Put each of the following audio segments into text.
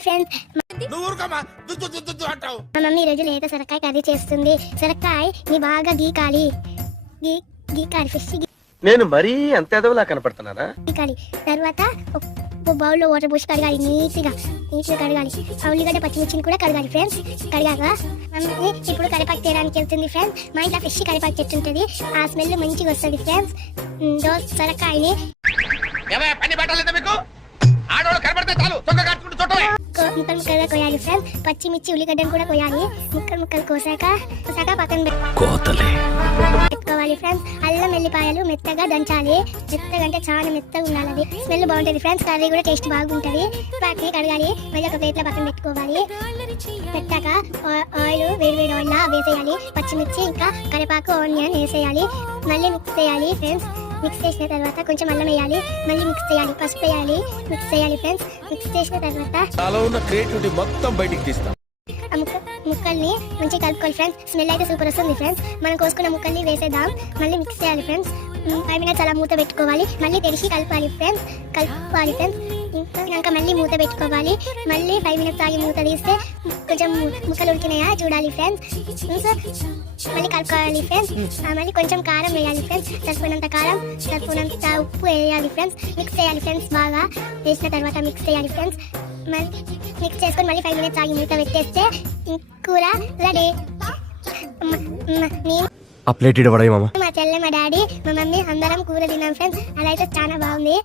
Hi friends, మా mummy ఈరోజు లేత సొరకాయ కర్రీ చేస్తుంది. సొరకాయ ని బాగా గీకాలి, గీకాలి ఫిష్ నేను మరీ అంత ఎదవలా కనపడుతున్నానా? గీకాలి. తర్వాత ఒక బౌల్లో వాటర్ పోసి కడగాలి, నీట్గా కడగాలి. ఆ ఉల్లిగడ్డ పచ్చిమిర్చిని కూడా కడగాలి ఫ్రెండ్స్. కడిగాక మమ్మీ ఇప్పుడు కరివేపాకు తీయడానికి వెళ్తుంది ఫ్రెండ్స్. మా ఇంట్లో ఫిష్ కరివేపాకు చెట్టు ఉంటుంది, ఆ స్మెల్ మంచిగా వస్తుంది ఫ్రెండ్స్. సొరకాయని ముక్కలు ముక్కలుగా కోయాలి ఫ్రెండ్స్. పచ్చిమిర్చి ఉల్లిగడ్డను కూడా కోయాలి. ముక్కలు కోసాక పక్కన పెట్టుకోవాలి ఫ్రెండ్స్. అల్లం వెల్లిపాయలు మెత్తగా దంచాలి. మెత్తగా అంటే చాలా మెత్తగా ఉండాలి, అది స్మెల్ బాగుంటుంది ఫ్రెండ్స్. కర్రీ కూడా టేస్ట్ బాగుంటుంది. వాటిని కడగాలి, మళ్ళీ ఒక ప్లేట్లో పక్కన పెట్టుకోవాలి. పెట్టాక ఆయిల్ వేడి ఆయిల్ వేసేయాలి. పచ్చిమిర్చి ఇంకా కరివేపాకు ఆనియన్ వేసేయాలి. మళ్ళీ మిక్స్ చేయాలి ఫ్రెండ్స్. మిక్స్ చేసిన తర్వాత కొంచెం అల్లం వేయాలి, మళ్ళీ మిక్స్ చేయాలి. పసుపు వేయాలి, మిక్స్ చేయాలి ఫ్రెండ్స్. మిక్స్ చేసిన తర్వాత ముక్కల్ని మంచిగా కలుపుకోవాలి ఫ్రెండ్స్. స్మెల్ అయితే సూపర్ వస్తుంది ఫ్రెండ్స్. మనం కోసుకున్న ముక్కల్ని వేసేద్దాం, మళ్ళీ మిక్స్ చేయాలి ఫ్రెండ్స్. 5 minutes అలా మూత పెట్టుకోవాలి, మళ్ళీ తెరిచి కలపాలి ఫ్రెండ్స్. ఇంకా మళ్ళీ మూత పెట్టుకోవాలి. మళ్ళీ 5 minutes ఆగి మూత తీస్తే కొంచెం ముక్కలు ఉడికినాయా చూడాలి ఫ్రెండ్స్. మళ్ళీ కలుపుకోవాలి ఫ్రెండ్స్. మళ్ళీ కొంచెం కారం వేయాలి ఫ్రెండ్స్. సరిపోయినంత కారం, సరిపోయినంత ఉప్పు వేయాలి ఫ్రెండ్స్. మిక్స్ చేయాలి ఫ్రెండ్స్. బాగా వేసిన తర్వాత మిక్స్ చేయాలి ఫ్రెండ్స్. మిక్స్ చేసుకొని మళ్ళీ 5 minutes ఆగి మూత పెట్టేస్తే కూర రెడీ. మా చెల్లె, మా డాడీ, మా మమ్మీ అందరం కూర తిన్నాం ఫ్రెండ్స్. అలా అయితే చాలా బాగుంది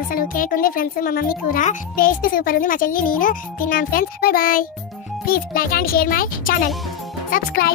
అసలు. కేక్ ఉంది ఫ్రెండ్స్. మా మమ్మీ కూర టేస్ట్ సూపర్ ఉంది. మా చెల్లి నేను తిన్నాం friends. Bye bye. Please like and share my channel. Subscribe.